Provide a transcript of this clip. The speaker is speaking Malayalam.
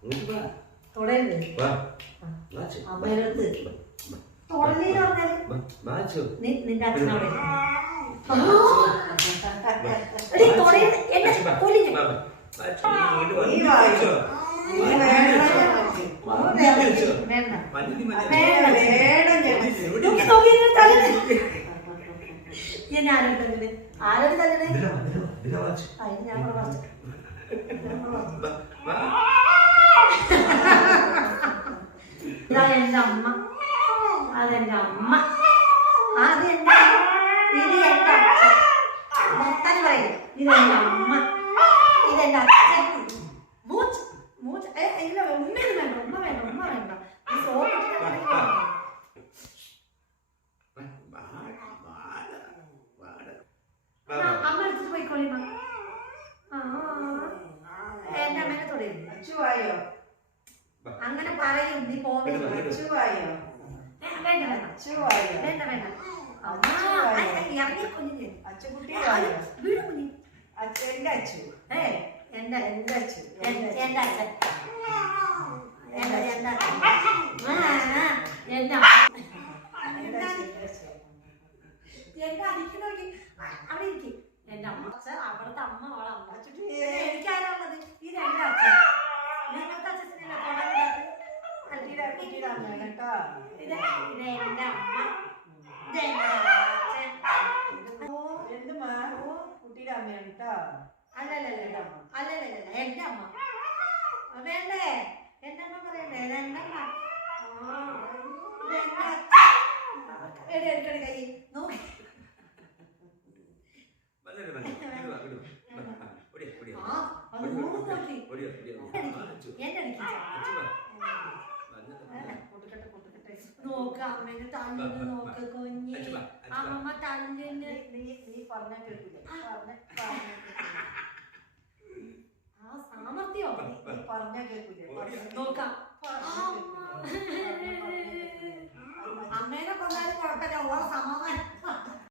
തുടരുത് അമ്മയുടെ അടുത്ത് തുടങ്ങിയെന്ന് പറഞ്ഞാല് നിന്റെ അച്ഛനോട് ഞാൻ ആരോട് തന്നെ ആരോട് തന്നെ ഞാൻ ഇതാ എന്റെ അമ്മ അതെന്റെ അമ്മ അതെന്റെ ഇത് എന്റെ അച്ഛൻ മൊത്തം പറയും ഇതെന്റെ അമ്മ ഇതെന്റെ അച്ഛൻ മൂച്ച് മൂച്ച് ഇല്ല ഉമ്മയൊന്നും വേണ്ട ഉമ്മ വേണ്ട ഉമ്മ വേണ്ട അമ്മ എടുത്തിട്ട് പോയിക്കോളി എന്റെ അമ്മേനെ തുടരുന്നു അച്ചുവായോ അങ്ങനെ പറയും നീ പോവില്ല അച്ചുവായോ വേണ്ട വേണ്ട അച്ചുവായോ വേണ്ട വേണ്ട ഇറങ്ങിയ കുഞ്ഞിന് അച്ചുകുട്ടിയായോ വീട് കുഞ്ഞി എന്റെ അച്ചു എന്റെ അച്ചു എന്റെ അച്ഛൻ എന്റെ അടിക്കണോക്കി അവിടെ ഇരിക്കും എന്റെ അമ്മ അവിടുത്തെ അമ്മ അവളമ്മ എനിക്കാരുള്ളത് ഇത് എന്റെ അച്ഛൻ നിങ്ങളുടെ അച്ഛനില്ല കുട്ടിയുടെ അമ്മ കേട്ടോ ഇത് എന്റെ അമ്മ എന്തുമാ കുട്ടിയുടെ അമ്മയാണ് കേട്ടോ അല്ലല്ലല്ല എന്റെ അമ്മ വേണ്ടേ എന്റെ അമ്മ പറയണ്ടേ എന്റെ അമ്മ എടുക്കണ കൈ നോക്കി അത് നോക്കി എന്നെ നോക്ക അമ്മേനെ തല്ലിന് നോക്ക് കുഞ്ഞി അമ്മ തല്ലിന് നീ പറഞ്ഞ കേൾക്കില്ലേ ആ സാമർത്ഥ്യോ നീ പറഞ്ഞ കേൾക്കില്ലേ നോക്കാം